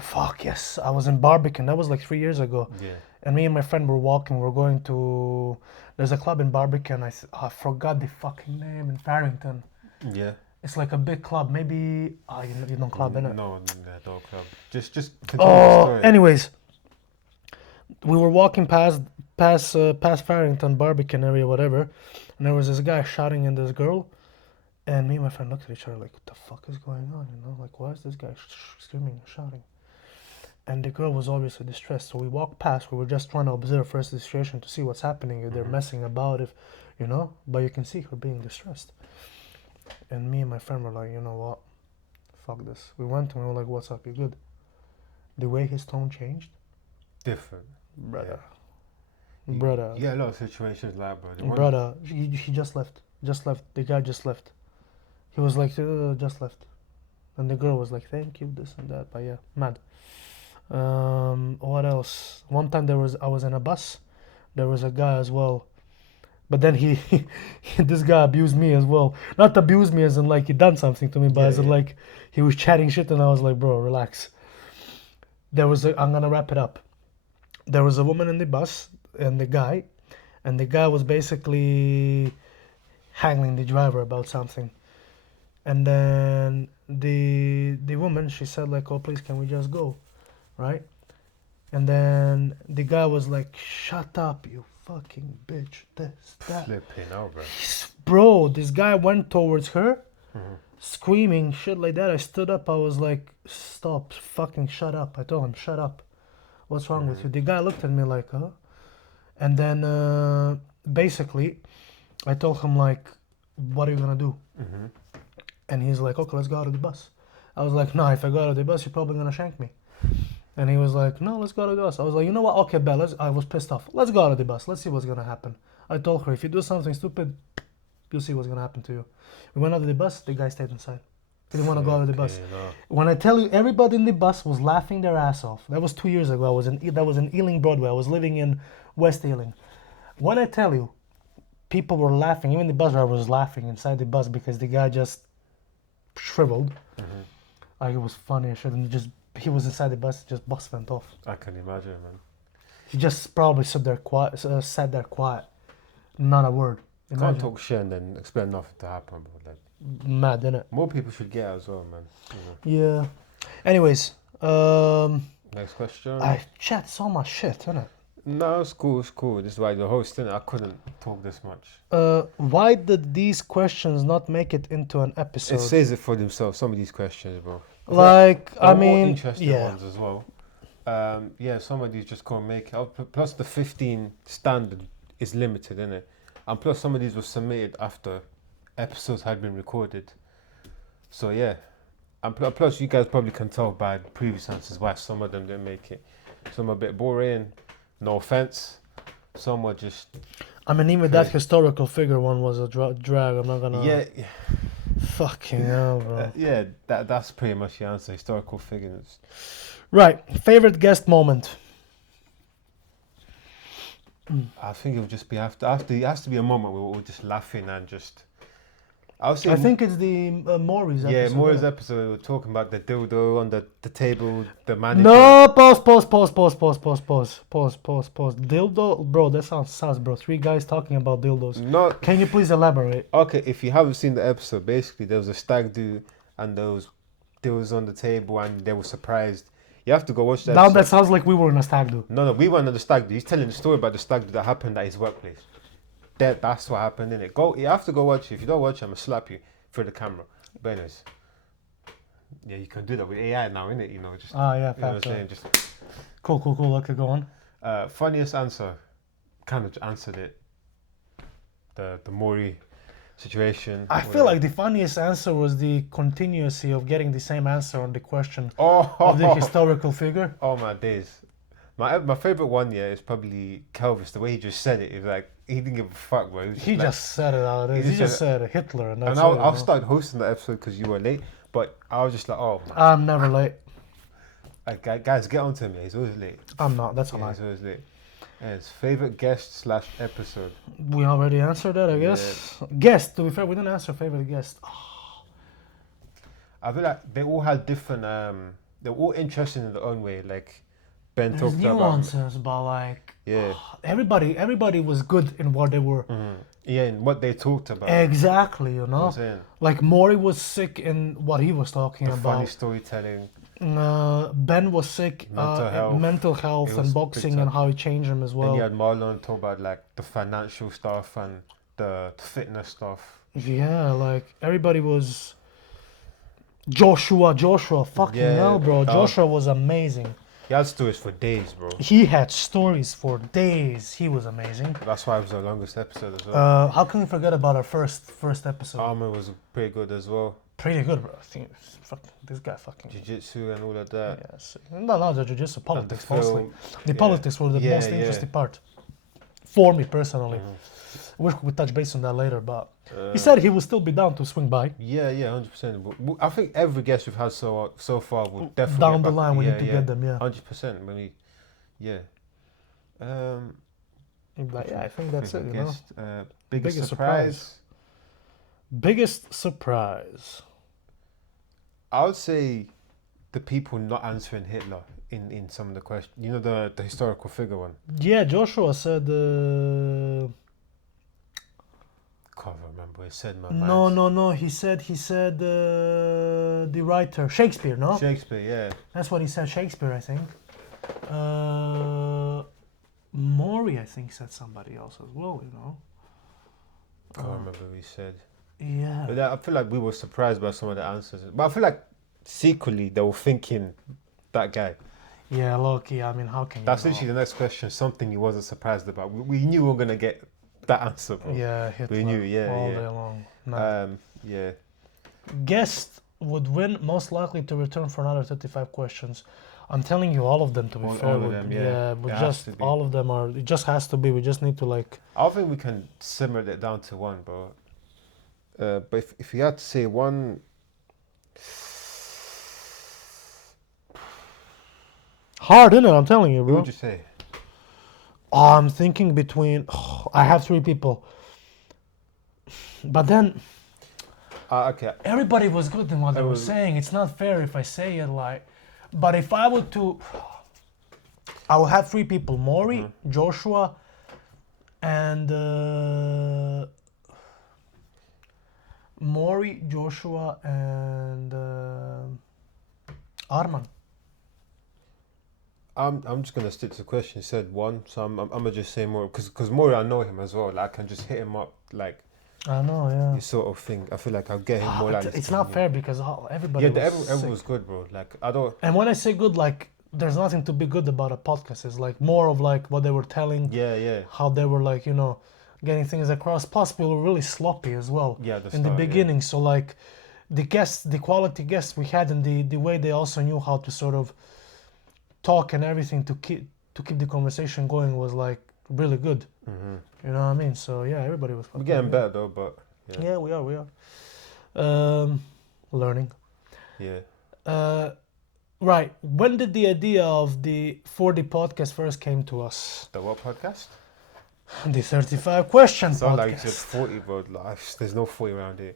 fuck yes, I was in Barbican, that was like 3 years ago, Yeah. and me and my friend were walking, we're going to, there's a club in Barbican, I forgot the fucking name, in Farrington. Yeah. It's like a big club, maybe, you don't club, innit? No, don't club. Just continue the Oh, story. anyways, we were walking past Farrington, Barbican area, whatever, and there was this guy shouting at this girl, and me and my friend looked at each other like, what the fuck is going on, you know, like, why is this guy screaming and shouting? And the girl was obviously distressed, so we walked past, we were just trying to observe first the situation to see what's happening, if they're messing about, if, you know, but you can see her being distressed. And me and my friend were like, you know what, fuck this. We went and we were like, what's up, you good? The way his tone changed, Different. brother. You Brother. get a lot of situations like, bro. Brother, he just left. The guy just left. He was like, just left. And the girl was like, thank you, this and that. But yeah, mad. What else? One time I was in a bus. There was a guy as well. But then this guy abused me as well. Not abused me as in like he done something to me, but as in like he was chatting shit and I was like, bro, relax. I'm gonna wrap it up. There was a woman in the bus and the guy was basically haggling the driver about something. And then the woman, she said like, oh, please, can we just go? Right? And then the guy was like, shut up, you fucking bitch, this, that. Flipping out, bro. Bro, this guy went towards her, screaming shit like that. I stood up, I was like, stop, fucking shut up. I told him, shut up. What's wrong with you? The guy looked at me like, huh? And then basically, I told him like, what are you gonna do? And he's like, okay, let's go out of the bus. I was like, no, if I go out of the bus, you're probably gonna shank me. And he was like, no, let's go out of the bus. I was like, you know what? Okay, Belle, I was pissed off. Let's go out of the bus. Let's see what's gonna happen. I told her, if you do something stupid, you'll see what's gonna happen to you. We went out of the bus, the guy stayed inside. He didn't want to go out of the bus. When I tell you, everybody in the bus was laughing their ass off. That was 2 years ago. That was in Ealing, Broadway. I was living in West Ealing. When I tell you, people were laughing. Even the bus driver was laughing inside the bus because the guy just shriveled. Like, it was funny and shit. And he was inside the bus, just bus went off. I can imagine, man. He just probably sat there quiet, not a word. You can't talk shit and then expect nothing to happen, bro. Like, mad, innit? more people should get it as well, man. You know. Yeah. Anyways, Next question. I chat so much shit, innit? No, it's cool. This is why the host, innit? I couldn't talk this much. Why did these questions not make it into an episode? It says it for themselves, some of these questions, bro. Like, There are I more mean, interesting yeah. ones as well. Yeah, some of these just can't make it. Plus, the 15 standard is limited, innit? And plus, some of these were submitted after episodes had been recorded. So, yeah. And plus, you guys probably can tell by the previous answers why some of them didn't make it. Some are a bit boring, no offense. Some were just... I mean, even that historical figure one was a drag. I'm not gonna... Yeah. Fucking hell, bro. Yeah, that's pretty much the answer. Historical figures. Right. Favorite guest moment? I think it would just be after. It has to be a moment where we're all just laughing and just I'll say I think it's the Maury's yeah, episode. Moore's isn't it? episode we were talking about the dildo on the table, the manager. No, pause. Dildo, bro, that sounds sus, bro. 3 guys talking about dildos. No, Can you please elaborate? okay, if you haven't seen the episode, basically there was a stag do and there was dildos on the table and they were surprised. You have to go watch that. Now that sounds like we were in a stag do. No, we weren't at the stag do. He's telling the story about the stag do that happened at his workplace. That's what happened in it. You have to go watch it. If you don't watch it, I'm gonna slap you for the camera. But anyways, yeah, you can do that with AI now, innit? You know, just Yeah, you know what I'm fact. saying. Just Cool. Okay, go on. funniest answer, kind of answered it. The Maury situation. I feel like the funniest answer was the continuity of getting the same answer on the question of the historical figure. Oh my days. My favorite one, yeah, is probably Kelvis. The way he just said it, is like he didn't give a fuck, bro. He just said it out. He just said Hitler, and that's And it. I'll start hosting the episode because you were late, but I was just like, oh, man. I'm never late. Like, guys, get onto him. Yeah, he's always late. I'm not. That's a Yeah, lie. he's always late. And his favorite guest / episode. We already answered that, I guess. Guest. To be fair, we didn't answer favorite guest. I feel like they all had different. They're all interesting in their own way. Like Ben There's talked about. nuances, but like Yeah. everybody was good in what they were. Yeah, and what they talked about. Exactly, you You know know. what I'm saying? Like Maury was sick in what he was talking The funny about. storytelling. Ben was sick, mental health It and was boxing big and time. how it changed him as well. Then you had Marlon talk about like the financial stuff and the fitness stuff. Yeah, like everybody was. Joshua, fucking Yeah, hell, bro. that- Joshua was amazing. He had stories for days, bro. He had stories for days. He was amazing. That's why it was the longest episode as well. How can we forget about our first episode? Armor was pretty good as well. Pretty good, bro. I think this guy fucking. Jiu-jitsu and all of that. Yes. No, the jiu-jitsu, politics And the mostly. film, The yeah. politics were the Yeah, most yeah. interesting part. For me personally. Mhm. Wish we could touch base on that later, but Uh, he said he would still be down to swing by. Yeah, 100%. But I think every guest we've had so far will definitely Down get the back. line, we Yeah, need to yeah. get them, yeah. 100%. When we, yeah. But yeah, I think that's it, you know. Guest, biggest Biggest surprise. Biggest surprise. I would say the people not answering Hitler in some of the questions. You know, the historical figure one. Yeah, Joshua said. Can't remember what it said, man. No. He said the writer Shakespeare. No, Shakespeare, yeah. that's what he said. Shakespeare, I think. Maury, I think, said somebody else as well. You know. Can't remember what he said. Yeah. But I feel like we were surprised by some of the answers. But I feel like secretly they were thinking that guy. Yeah, low-key, I mean, how can you That's know? literally the next question. Something you wasn't surprised about. We knew we were gonna get that answer, bro. Yeah, Hitler. We knew, yeah, all yeah. day long. No. Yeah. Guest would win, most likely to return for another 35 questions. I'm telling you, all of them, to be fair. All of would- them, yeah. but It has just to be. all of them are. It just has to be. We just need to like. I don't think we can simmer it down to one, bro. But if you had to say one, Hard, innit? I'm telling you, who bro. would you say? I'm thinking between. I have 3 people. But then Okay. everybody was good in what they were was- saying. It's not fair if I say it like. But if I were to. I will have 3 people: Maury, Joshua, and. Maury, Joshua, and. Arman. I'm just gonna stick to the question. You said one, so I'm gonna just say more because more I know him as well. Like I can just hit him up like I know, yeah. this sort of thing. I feel like I'll get him more But like it's not fair because everybody. Yeah, was everyone sick. was good, bro. Like I don't. And when I say good, like there's nothing to be good about a podcast. It's like more of like what they were telling, Yeah. how they were like, getting things across. Plus, we were really sloppy as well Yeah, in the beginning. So like, the quality guests we had, and the way they also knew how to sort of talk and everything to keep the conversation going was like really good. Mm-hmm. You know what I mean? So yeah, everybody was. We're fucking getting good. better though, but Yeah, we are. Learning. yeah. Right. When did the idea of the 40 podcast first came to us? The what podcast? The 35 question Sound like podcast. you said 40, bro. Like, there's no 40 around here.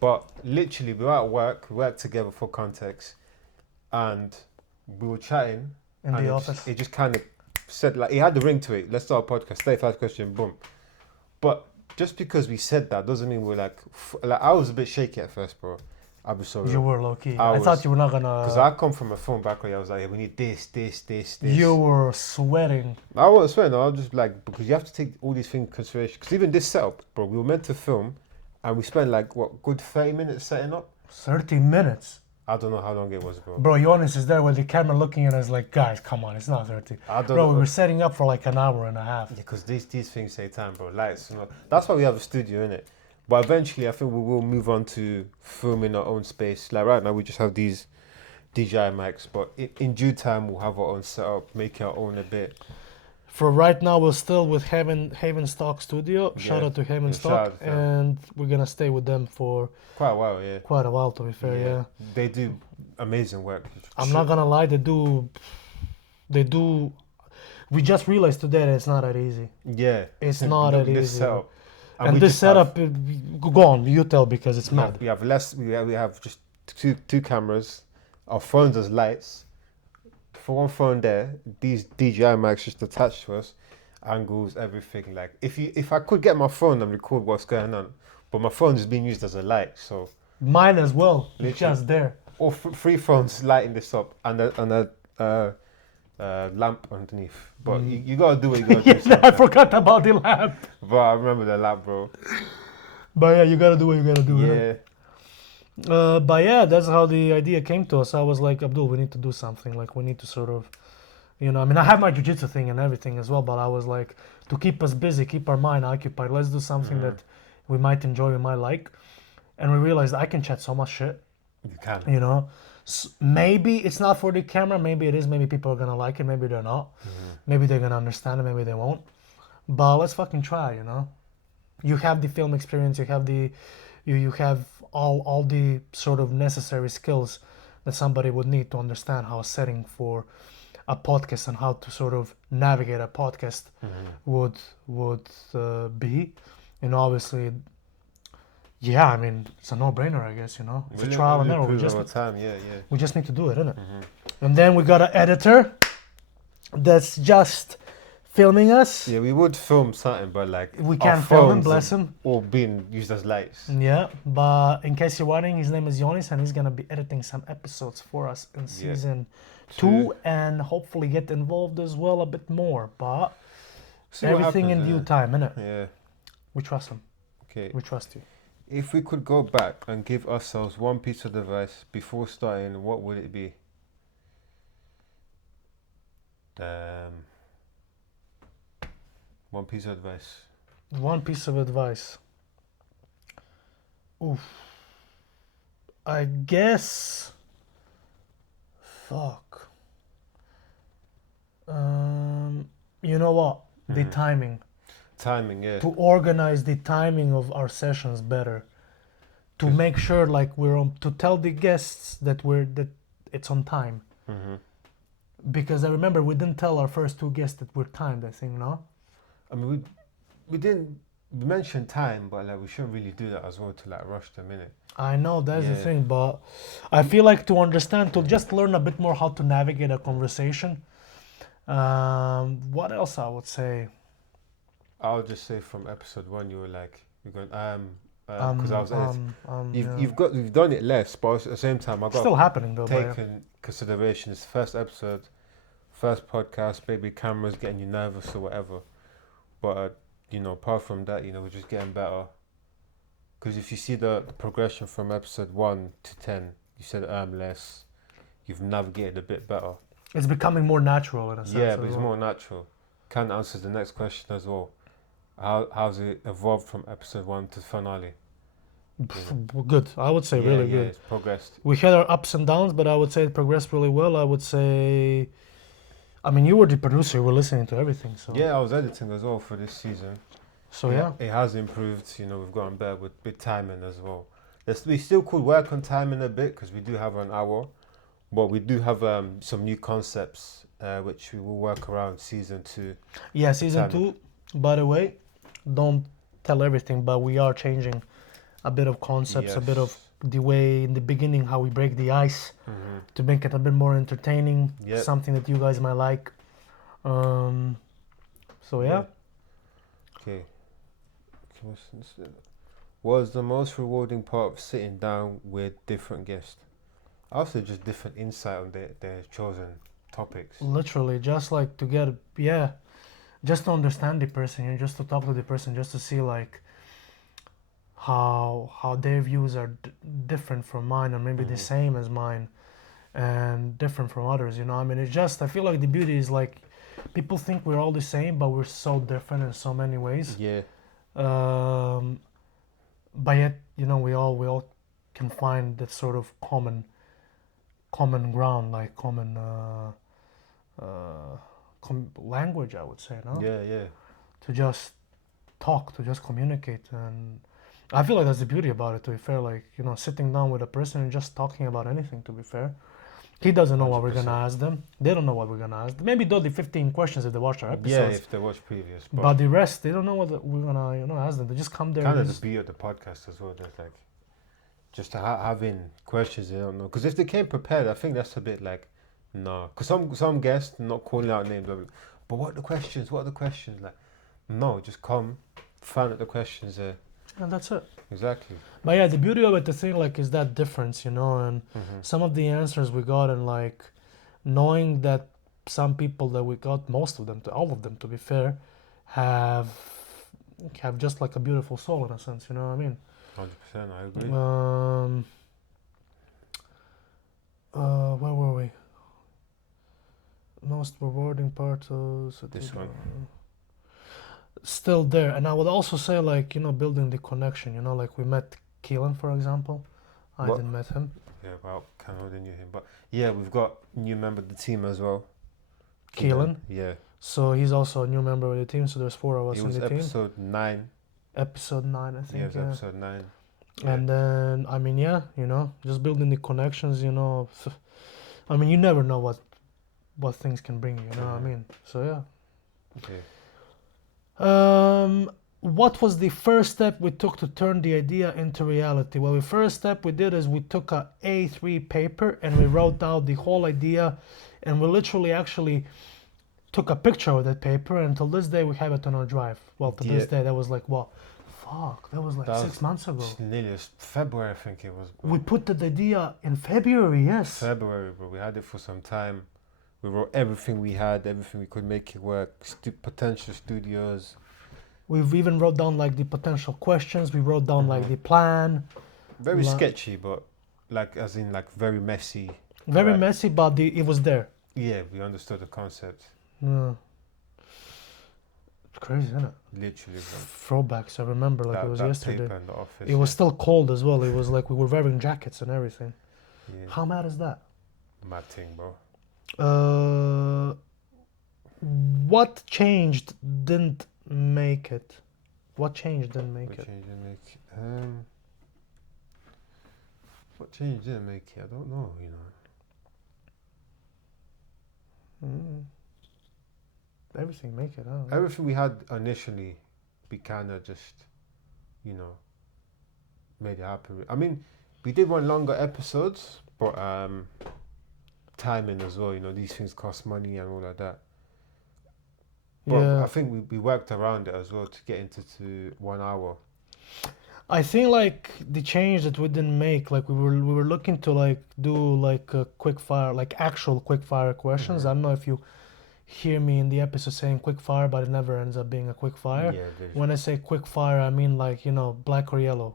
But literally, we were at work. We worked together for context, and we were chatting. In and the it office. Just, it just kind of said like it had the ring to it. Let's start a podcast. 35 question, boom. But just because we said that doesn't mean we're like I was a bit shaky at first, bro. I'll be so You real. were low key. I I thought was- you were not gonna. Because I come from a phone background. I was like, hey, we need this. You were sweating. I wasn't swearing. I was just like, because you have to take all these things into consideration. Because even this setup, bro, we were meant to film, and we spent like what, good 30 minutes setting up. 30 minutes. I don't know how long it was, bro. Bro, Jonas is there with the camera looking at us like, guys, come on, it's not 30. I don't Bro, know. we were setting up for like an hour and a half. Yeah, because these things take time, bro. Lights, you know. That's why we have a studio, innit? But eventually, I think we will move on to filming our own space. Like right now, we just have these DJI mics, but in due time, we'll have our own setup, make our own a bit. For right now, we're still with Haven Stock Studio. Shout Yeah. out to Haven Yeah, Stock. shout out to them. And we're gonna stay with them for Quite a while, yeah. quite a while, to be fair, yeah. They do amazing work. I'm not gonna lie, they do. We just realized today that it's not that easy. Yeah. It's not Look, that this easy. setup. And we this just have- setup, go on, you tell because it's we mad. have, we have less. We have just two cameras. Our phones as lights. For one phone there, these DJI mics just attached to us, angles, everything. Like if I could get my phone and record what's going on, but my phone is being used as a light, so Mine as well. It's Literally. just there. all three phones lighting this up and a lamp underneath. But you gotta do what you gotta do. Yeah, I sometimes. forgot about the lamp. But I remember the lamp, bro. But yeah, you gotta do what you gotta do. innit? Yeah. But yeah, that's how the idea came to us. I was like, Abdul, we need to do something. Like, we need to sort of, I mean, I have my jiu-jitsu thing and everything as well, but I was like, to keep us busy, keep our mind occupied, let's do something that we might enjoy, we might like. And we realized I can chat so much shit, You can. maybe it's not for the camera, maybe it is, maybe people are gonna like it, maybe they're not. Maybe they're gonna understand it, maybe they won't. But let's fucking try, You have the film experience, you have you have all the sort of necessary skills that somebody would need to understand how a setting for a podcast and how to sort of navigate a podcast would be. Obviously, yeah, I mean, it's a no-brainer, I guess, It's a trial and error. We just need to do it, innit? And then we got an editor that's just filming us. Yeah, we would film something, but like We our can't film him, phones bless are him. all being used as lights. Yeah, but in case you're wondering, his name is Yonis, and he's gonna be editing some episodes for us in season 2, and hopefully get involved as well a bit more. But See what everything happens, in due time, innit? Yeah. We trust him. Okay. We trust you. If we could go back and give ourselves one piece of advice before starting, what would it be? One piece of advice. One piece of advice. Oof. I guess. Fuck. You know what? The timing. Timing, yeah. To organize the timing of our sessions better. To make sure, like, we're on. To tell the guests that it's on time. Because I remember we didn't tell our first 2 guests that we're timed. I think, no. I mean, we didn't mention time, but like we shouldn't really do that as well to like rush the minute. I know that's the Yeah. thing, but I feel like to understand, to just learn a bit more how to navigate a conversation. What else I would say? I'll just say from episode 1, you were like, you're going because I was editing. You've done it less, but at the same time, I got Still happening though. But taken consideration. It's the first episode, first podcast, maybe cameras getting you nervous or whatever. But apart from that, we're just getting better. Because if you see the progression from episode 1 to 10, you said less. You've navigated a bit better. it's becoming more natural in a sense. Yeah, but as it's well. more natural. Can answer the next question as well. How's it evolved from episode 1 to finale? Good. I would say really good. It's progressed. We had our ups and downs, but I would say it progressed really well. I would say. I mean, you were the producer. You were listening to everything. So Yeah, I was editing as well for this season. So yeah. It has improved. We've gotten better with timing as well. We still could work on timing a bit because we do have an hour, but we do have some new concepts which we will work around season 2. Yeah, season timing. 2. By the way, don't tell everything, but we are changing a bit of concepts, a bit of Yes. the way in the beginning how we break the ice Mm-hmm. to make it a bit more entertaining, Yep. something that you guys might like. So yeah. Okay. What was the most rewarding part of sitting down with different guests? Also, just different insight on their chosen topics. Literally, just like to get, yeah, just to understand the person, you know, just to talk to the person, just to see like how their views are different from mine, or maybe the same as mine, and different from others. You know, I mean, it's just I feel like the beauty is like people think we're all the same, but we're so different in so many ways. Yeah. But yet, you know, we all can find that sort of common ground, like common language, I would say, no? Yeah. Yeah. To just talk, to just communicate, and I feel like that's the beauty about it. To be fair, like you know, sitting down with a person and just talking about anything. To be fair, he doesn't know what we're gonna 100%. ask them. They don't know what we're gonna ask them. Maybe they'll the 15 questions if they watch our Yeah, episodes. if they watch previous. But the rest, they don't know what we're gonna ask them. They just come there. Kind and of just, the beauty of the podcast as well. That's like just having questions they don't know. Because if they came prepared, I think that's a bit like no. Because some guests not calling out names, but what are the questions? What are the questions? Like no, just come, find out the questions there. and that's it. Exactly. But yeah, the beauty of it, the thing like is that difference, you know, and Mm-hmm. some of the answers we got, and like knowing that some people that we got, most of them, to all of them, to be fair, have just like a beautiful soul in a sense. You know what I mean? 100%. I agree. Where were we? Most rewarding part of This one. still there, and I would also say like you know building the connection. You know, like we met Keelan, for example. I What? didn't met him. Yeah, well, kind of knew him, but yeah, we've got new member of the team as well. Keelan. Yeah. So he's also a new member of the team. So there's 4 of us He in was the team. episode 9. Episode 9, I think. Yeah, it was Yeah. episode 9. And then I mean, yeah, you know, just building the connections. You know, I mean, you never know what things can bring you. You know what I mean? So yeah. Okay. What was the first step we took to turn the idea into reality? Well, the first step we did is we took a A3 paper and we wrote down the whole idea, and we literally actually took a picture of that paper, and until this day we have it on our drive. Well, to this day, that was like what? Fuck, that was like That 6 months ago. Nearly February, I think it was. We put that idea in February, yes. February, but we had it for some time. We wrote everything we had, everything we could make it work. Potential studios. We've even wrote down like the potential questions. We wrote down like the plan. Very sketchy, but like as in like very messy. Very Right. messy, but it was there. Yeah, we understood the concept. Yeah. It's crazy, isn't it? Literally. Throwbacks. I remember like it was that yesterday. paper in the office. It was still cold as well. It was like we were wearing jackets and everything. Yeah. How mad is that? Mad thing, bro. What changed didn't make it? What changed didn't make What it? change didn't make it? What change didn't make it? I don't know, you know. Everything make it. I don't know. Everything we had initially, we kind of just, you know, made it happen. I mean, we did want longer episodes, but timing as well, you know, these things cost money and all of that. But Yeah. I think we worked around it as well to get into 1 hour. I think like the change that we didn't make, like we were looking to like do like a quick fire, like actual quick fire questions. I don't know if you hear me in the episode saying quick fire, but it never ends up being a quick fire. Yeah, When I say quick fire, I mean like you know black or yellow.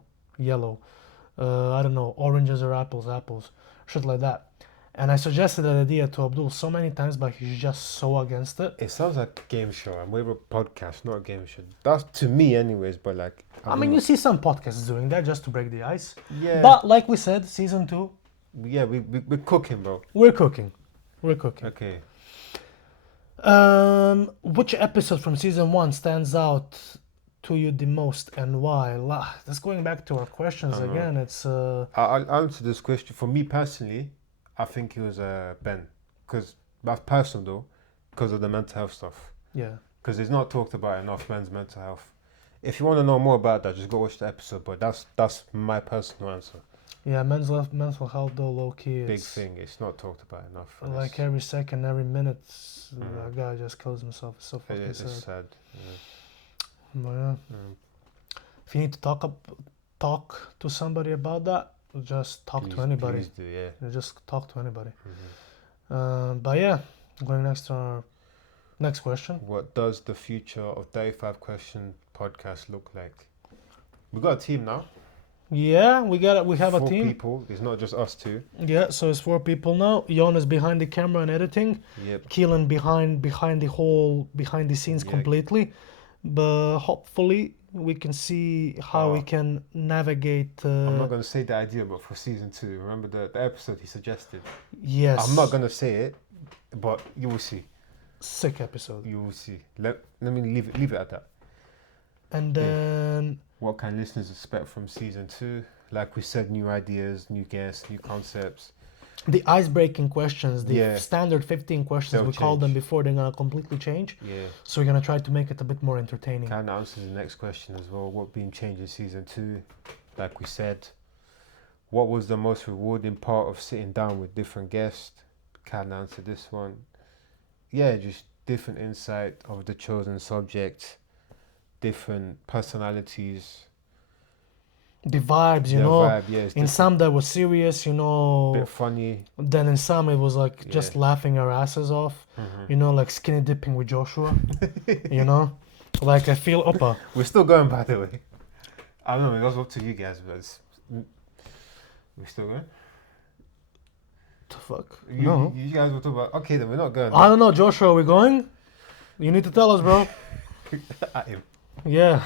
I don't know, oranges or apples, shit like that. And I suggested that idea to Abdul so many times, but he's just so against it. it sounds like a game show, and we're a podcast, not a game show. That's to me, anyways. But like, I mean, you see some podcasts doing that just to break the ice. yeah, But like we said, season 2, yeah, we're cooking, bro. we're cooking. Okay. Which episode from season 1 stands out to you the most, and why? That's going back to our questions again. It's I'll answer this question. For me personally, I think it was Ben, because that's personal though, because of the mental health stuff. yeah. Because it's not talked about enough, men's mental health. If you want to know more about that, just go watch the episode. But that's my personal answer. Yeah, mental health though, low key, Big it's thing. It's not talked about enough. and like it's- every second, every minute, that guy just kills himself. It's so it fucking is sad. sad. Yeah. But yeah, if you need to talk to somebody about that, just talk to anybody. Please do, yeah. You just talk to anybody. Mm-hmm. But yeah, going next to our next question. What does the future of 35 Question podcast look like? We got a team now. Yeah, we have 4 a team. people. It's not just us two. Yeah, so it's 4 people now. Jon is behind the camera and editing. Yep. Keelan behind the scenes Yeah. completely. But hopefully we can see how we can navigate. I'm not going to say the idea, but for season 2, remember the episode he suggested? Yes. I'm not going to say it, but you will see. Sick episode. You will see. Let me leave it at that. And then What can listeners expect from season 2? Like we said, new ideas, new guests, new concepts. the ice-breaking questions, the Yeah. standard 15 questions They'll we called them change. before, they're gonna completely change. Yeah. So we're gonna try to make it a bit more entertaining. Kind of answers the next question as well. What being changed in season 2? Like we said, what was the most rewarding part of sitting down with different guests? Can answer this one. Yeah, just different insight of the chosen subject, different personalities. The vibes, you the know. vibe, yeah, it's In some that was serious, you know. bit funny. Then in some it was like just Yeah. laughing our asses off. Mhm. You know, like skinny dipping with Joshua. You know, like I feel Oppa. We're still going, by the way. I don't know, it goes up to you guys, but we're still going. The fuck? You, No. you guys were talking about. Okay, then we're not going. I don't know, Joshua. Are we going? You need to tell us, bro. At him. Yeah.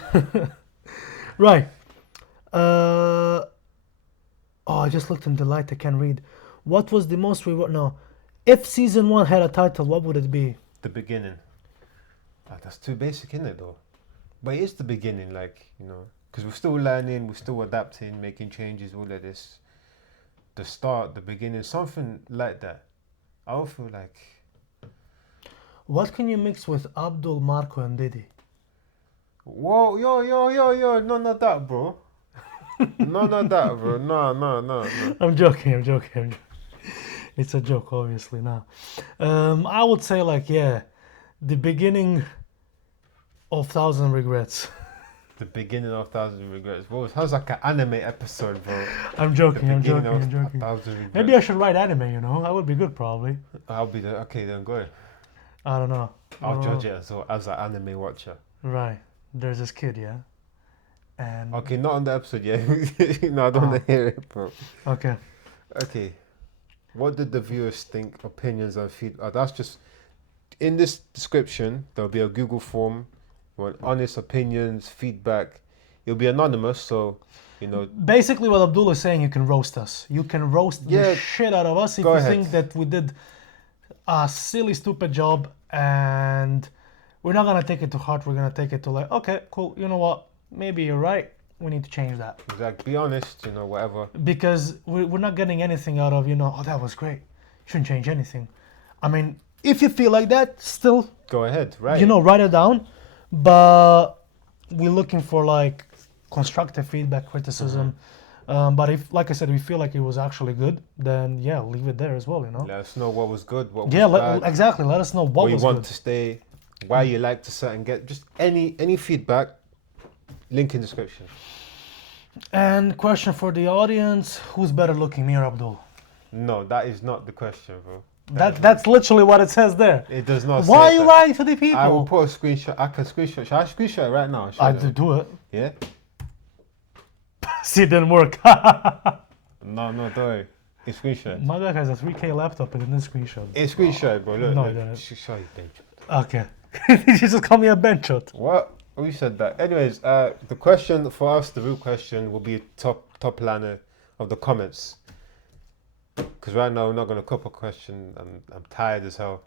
Right. I just looked in the light. I can't read. What was the most reward? No. If season 1 had a title, what would it be? The beginning. That's too basic, isn't it, though? But it is the beginning, like, you know, because we're still learning, we're still adapting, making changes, all of this. The start, the beginning, something like that. I would feel like, What can you mix with Abdul, Marko, and Diddy? whoa, yo, no, not that, bro. No, not that, bro. No. I'm joking. It's a joke, obviously. Now, I would say like the beginning of Thousand Regrets. The beginning of Thousand Regrets. Bro, it sounds like an anime episode, bro. I'm joking. The beginning of Joking. Thousand Regrets. Maybe I should write anime. You know, that would be good, probably. I'll be there. Okay, then go ahead. I don't know. I'll judge it as an anime watcher. Right. There's this kid, yeah. And Okay, not on the episode yet. No, I don't want to hear it, bro. okay. Okay. What did the viewers think? Opinions and feedback. That's just in this description. There'll be a Google form. You want honest opinions, feedback. It'll be anonymous, so you know. Basically, what Abdul is saying, you can roast us. You can roast Yeah, the shit out of us if go you ahead. think that we did a silly, stupid job, and we're not gonna take it to heart. We're gonna take it to like, okay, cool. You know what? Maybe you're right. We need to change that Exactly. Be honest. You know, whatever. because we're not getting anything out of oh, that was great. Shouldn't change anything. I mean, if you feel like that, still Go ahead. Right. write it down. But we're looking for like constructive feedback, criticism. But if, like I said, we feel like it was actually good, then yeah, leave it there as well. Let us know what was good. What was Yeah, bad. exactly. Let us know what What you was want good. to stay. Why you like to sit and get just any feedback. Link in description. And question for the audience: who's better looking, me or Abdul? No, that is not the question, bro. That's literally what it says there. It does not. Why are say you that. lying to the people? I will put a screenshot. I can screenshot. Should I screenshot it right now? Should I do it. Yeah. See, it didn't work. No, don't worry. It's screenshot. My guy has a 3K laptop and it didn't screenshot. It's screenshot, bro. Look, No, look. it didn't. Show you, bitch. Okay. Did you just call me a bench shot? What? We said that. Anyways, the question for us, the real question, will be top liner of the comments. Because right now we're not gonna cop a question. I'm tired as hell.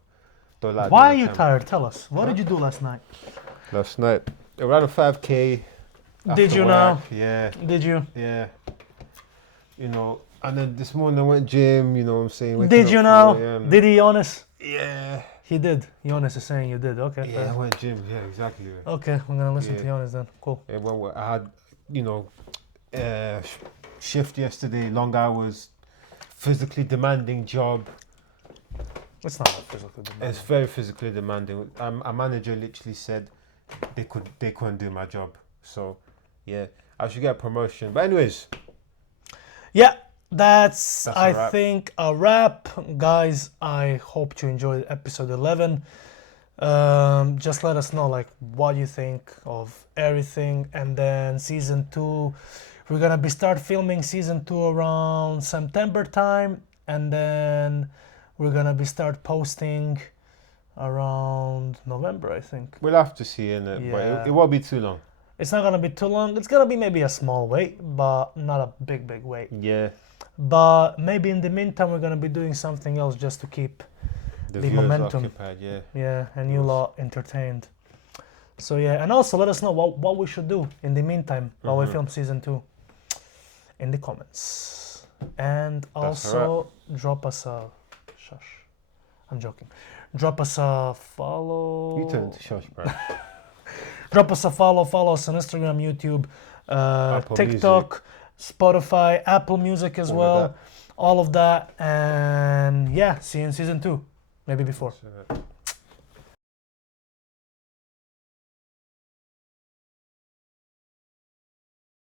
Don't like. Why are being you on tired? Tell us. What did you do last night? camera. Last night, around a 5K. Did after you work. now? Yeah, Did you? yeah. You know, and then this morning I went gym. You know what I'm saying? Did you know? Yeah, Did he honest? Yeah. He did. Jonas is saying you did. Okay. Yeah, I fair. went gym. Yeah, exactly. Okay, we're gonna listen Yeah. to Jonas then. Cool. Yeah, I had, shift yesterday, long hours, physically demanding job. It's not that physical. It's very physically demanding. A manager literally said they couldn't do my job. So, yeah, I should get a promotion. But anyways, Yeah, that's That's a I wrap. think a wrap, guys. I hope you enjoyed episode 11. Just let us know like what you think of everything, and then season 2. We're gonna be start filming season 2 around September time, and then we're gonna be start posting around November, I think. we'll have to see in it, but Yeah. it won't be too long. It's not gonna be too long. It's gonna be maybe a small wait, but not a big wait. Yeah, But maybe in the meantime, we're gonna be doing something else just to keep the The viewers momentum. occupied. Yeah, and you Yes. lot entertained. So yeah, and also let us know what we should do in the meantime while we Mhm. film season 2 in the comments, and That's also drop us a shush. I'm joking. Drop us a follow. you turned to shush, bro. Drop us a follow. Follow us on Instagram, YouTube, Apple TikTok, Spotify, Apple Music as All of well. that. All of that, and yeah, see you in season 2, maybe before. So,